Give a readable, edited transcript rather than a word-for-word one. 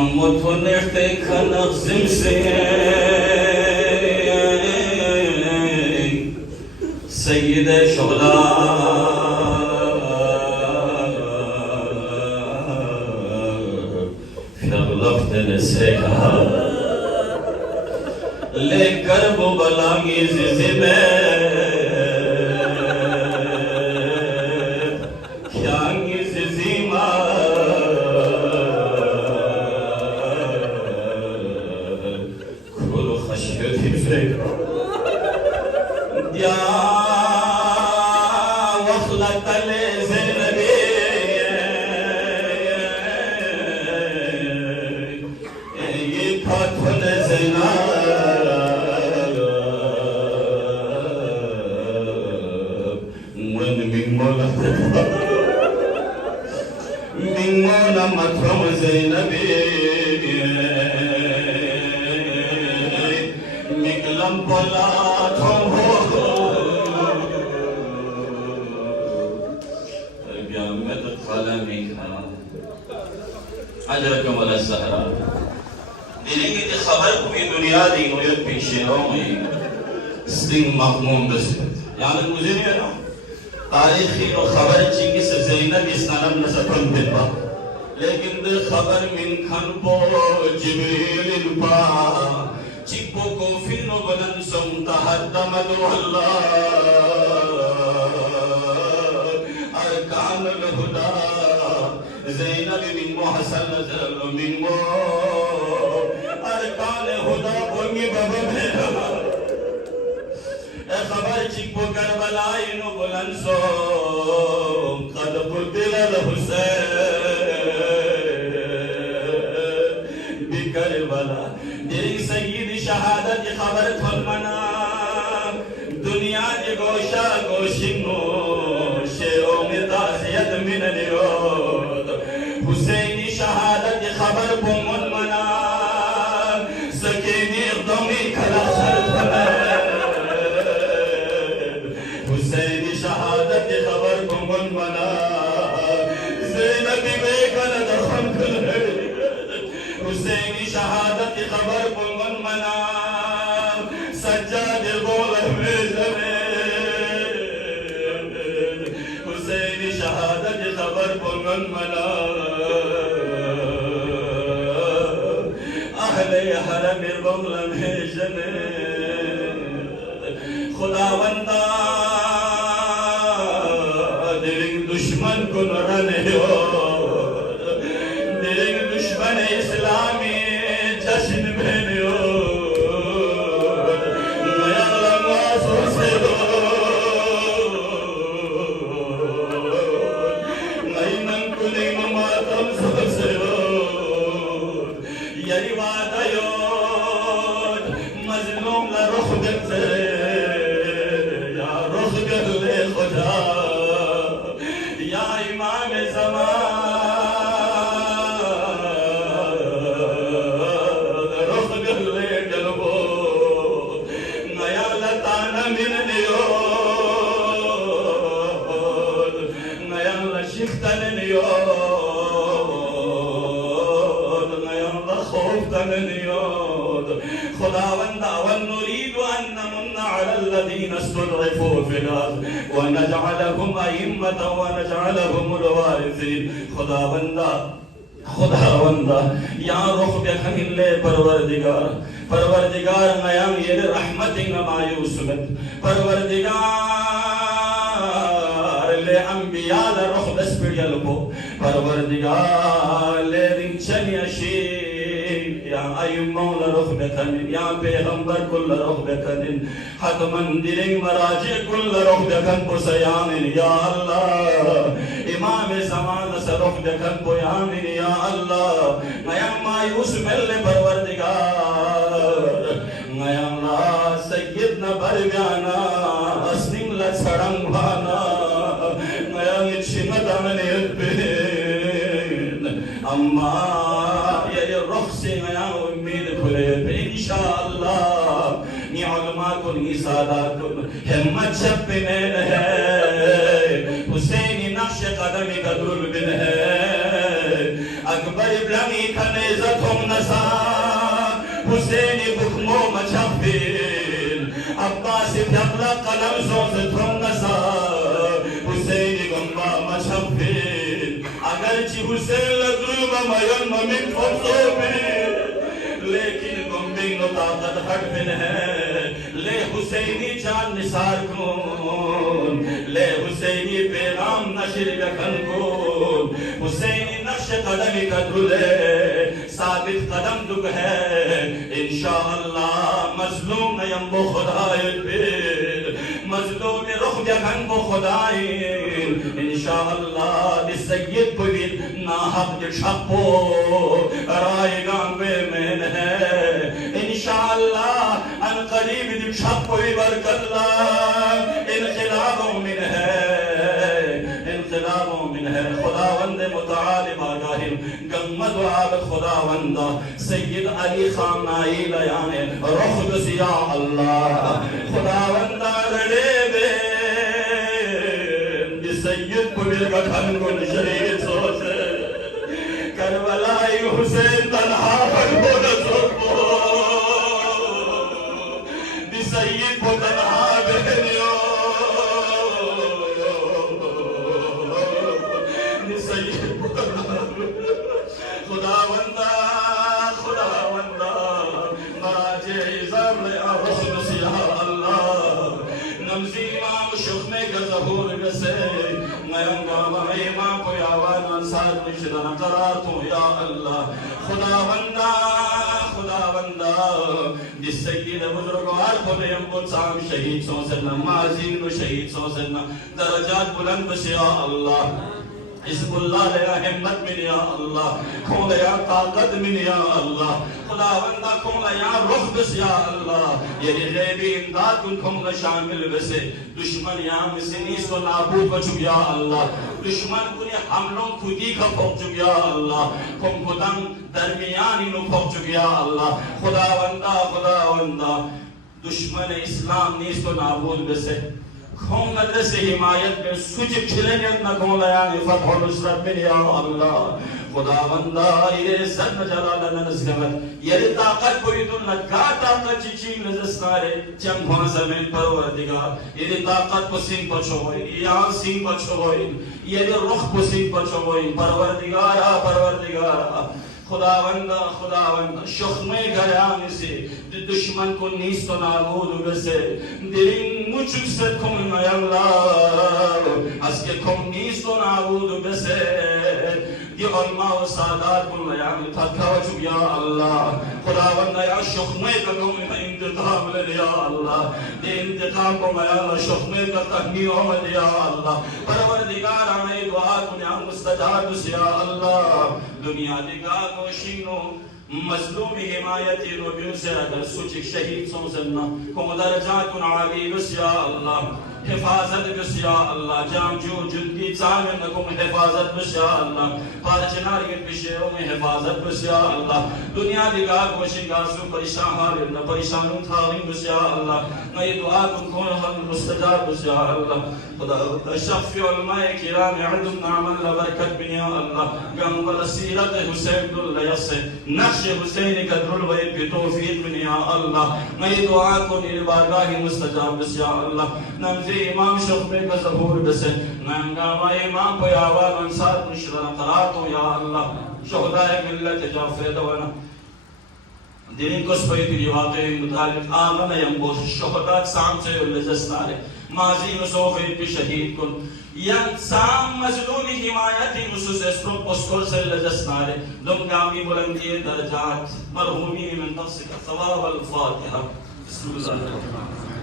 متونرتك نقسم سيد شغلان شغلفت نسيها لكرب بلاغي زبير كياني زيما كل خشيتي بفريق يا وخلة الزنبي يكاتون زنا من مولا من مولا مكرم زينبي مكلم بولا अजरकम वाला सहरा दिलेंगे कि खबर को भी दुनिया दी मुझे पेशेरों में स्टिंग मखमूम दस्मत यानी मुझे नहीं है ना तारीखी और खबर चीज़ से ज़ैनब इस नाम न सकन बिल्बा लेकिन दे खबर मिन खन पो जिब्रील पा चिप्पो को फिनो बदन सुमता हद्दमद अल्लाह अरकान लहुदा ज़ैनब मिन मोहसन नज़र मिन मो अरकान हुदा बोंगी बाबा मेरा ए खबर चिप्पो करबला इनो बुलंद सो कद बुदिल हुसैन बिकरबला दिल सय्यद शहादत खबर थल मना दुनिया के गोशा गोशिनो शेरों में ताज़ियत मिन नियो हुसैनी शहादत खबर पोमन मना सकीनी दमी खला सर हुसैनी शहादत खबर पोमन मना ज़ैनब बेकन दफन हुसैनी शहादत खबर पोमन मना सज्जाद बोल हुसैनी शहादत खबर पोमन मना हरम बंगला में जने खुदावंदा दिलिंग दुश्मन को नरने हो दिलिंग दुश्मन इस्लामी जश्न में हो नया लंगा सोचे हो नई नंकुली मातम सोचे हो यही बात आयो मजलूम ला रुख करते या रुख कर ले खुदा या इमाम ज़मान रुख कर ले जलबो नया लताना मिन नियो नया लशिख्तन नियो खुदावंदा वनुरीद अन नमुन्ना अला الذين استضعفوا في الارض ونجعلهم ائمة ونجعلهم الوارثين खुदावंदा या रुख बेखन ले परवरदिगार नया ये रहमत मायूसमत परवरदिगार ले अंबिया ला रुख बस पियल को परवरदिगार ले रिंचनियशी या अय्युमौला रुख बेखन या पैगंबर कुल रुख बेखन हतमन दिलिंग मराजे कुल रुख बेखन पुसयान या अल्लाह इमाम ज़मान से रुख बेखन पुयान या अल्लाह नया मायूस मिलने परवरदिगार नया अल्लाह सय्यदना बरगाना अस्निम ला सड़ंग भाना नया निश्चिमत अमने अम्मा ये रुख से नया उम्मीद खुले इंशाअल्लाह नि उलमा को नि सादात को हिम्मत छपने है हुसैनी नक्श कदम का दुर्बिन है अकबर इब्राहिम का नेज़त Hüseyin'i bukmo maçapin Abbas'i tabla kalam soğuzu tronasa Hüseyin'i gomba maçapin Agarchi Hüseyin'le durmamayan mamin topsobin लेकिन गुम्बिंग नो ताकत हट बिन है ले हुसैनी जान निसार कौन ले हुसैनी पैगाम नशर गखन को हुसैनी नक्श कदमी का दुले साबित कदम दुग है इंशाअल्लाह मजलूम नयम बो खुदाए फिर मजलूम रुख गखन बो खुदाए इंशाअल्लाह दिस सय्यद को भी नाहक जशपो रायगा में इंशाअल्लाह अन करीब दिखा कोई बरकल्ला इनक़िलाबों में है खुदावंद मुताल बागाहिम गम्मद आब खुदावंदा सय्यद अली खान नाइल याने रुख बसिया अल्लाह खुदावंदा रड़े बे सय्यद को मिल गठन को शरीर सोच करबलाई हुसैन तन्हा हो सय्यद को तन्हा बहनियो सय्यद को तन्हा खुदावंदा माजे इज़ाम ले आवाज़ या अल्लाह नमज़ी इमाम शुख्मे का ज़हूर गसे नयंगा इमाम को आवाज़ अंसार निशदान करातो या अल्लाह खुदावंदा जिस सय्यद बुजुर्गवार को ने हमको साम शहीद सो सन्ना माजीन को शहीद सो सन्ना दरजात बुलंद बस या अल्लाह हिज़्बुल्लाह या हिम्मत में या अल्लाह खोल या ताकत में या अल्लाह खुदावंदा खोल या रुख बस या अल्लाह ये गैबी इमदाद कुन खोल शामिल बसे दुश्मन या मिसनी सो नाबूद बचु या अल्लाह दुश्मन कुने हमलों खुदी का पहुंचु या अल्लाह खोम खुदम दरमियानी नु पहुंचु या अल्लाह खुदावंदा दुश्मन इस्लाम नीस को नाबूद बसे खोम से हिमायत में सुच खिलेंगे न खोला यानी फतह नुसरत में या अल्लाह खुदावंदा ये सन्न जलाल नज़गमत ये ताकत कोई तो न का ताकत चीची नज़स्तारे चंग होना समय परवरदिगार ये ताकत को सिंह पछोई या सिंह पछोई ये रुख को सिंह पछोई परवरदिगार खुदावंदा शुख्मे गयान से दुश्मन को नीस्तो नाबूद बसे दिलिंग मुझुक से खुम अल्लाह अस्के खुम नीस्तो नाबूद बसे ये उलमा व सादात को यान थका चुक या अल्लाह खुदावंदा या शुख्मे का खुम इंतकाम ले या अल्लाह ये इंतकाम को या शुख्मे का तहनी हो या अल्लाह परवरदिगार हमें दुआ को या मुस्तजाब या अल्लाह दुनिया दिगा कोशिनो मजलूम हिमायत रोबियों से अगर सुच शहीद सोसन्ना को दरजात आली बस या अल्लाह हिफाजत बस या अल्लाह जाम जो जुल्दी चावन को हिफाजत बस या अल्लाह पारचनार के पिशेरों में हिफाजत बस या अल्लाह दुनिया दिगा कोशिगा सु परेशान हाल न परेशानों थावी बस या अल्लाह मैं दुआ को हम मुस्तजाब बस या अल्लाह खुदा शफ़ी उलमाए किराम अदम नामल बरकत बिन या अल्लाह गंबल सीरत हुसैन दुल यसे नक्श हुसैन का दुल वे भी तौफीक बिन या अल्लाह मैं दुआ को मेरी बारगाह मुस्तजाब बस या अल्लाह नमज़ी इमाम शुख्मे का ज़हूर बसे नंगा इमाम को आवाज़ अंसार मुशरना करातो या अल्लाह शुहदाए मिल्लत जाफर दवाना दिन को स्पैती वाक़े मुतालिक आमन यंबो शुहदा साम से लजस्तारे माजी मुसोफे की शहीद कुन या साम मजलूम हिमायती मुसुस एस्ट्रो पोस्टोल से लजस्तारे दुमगामी बुलंदी दरजात मरहूमी मन तफसिक सवाब अल फातिहा बिस्मिल्लाह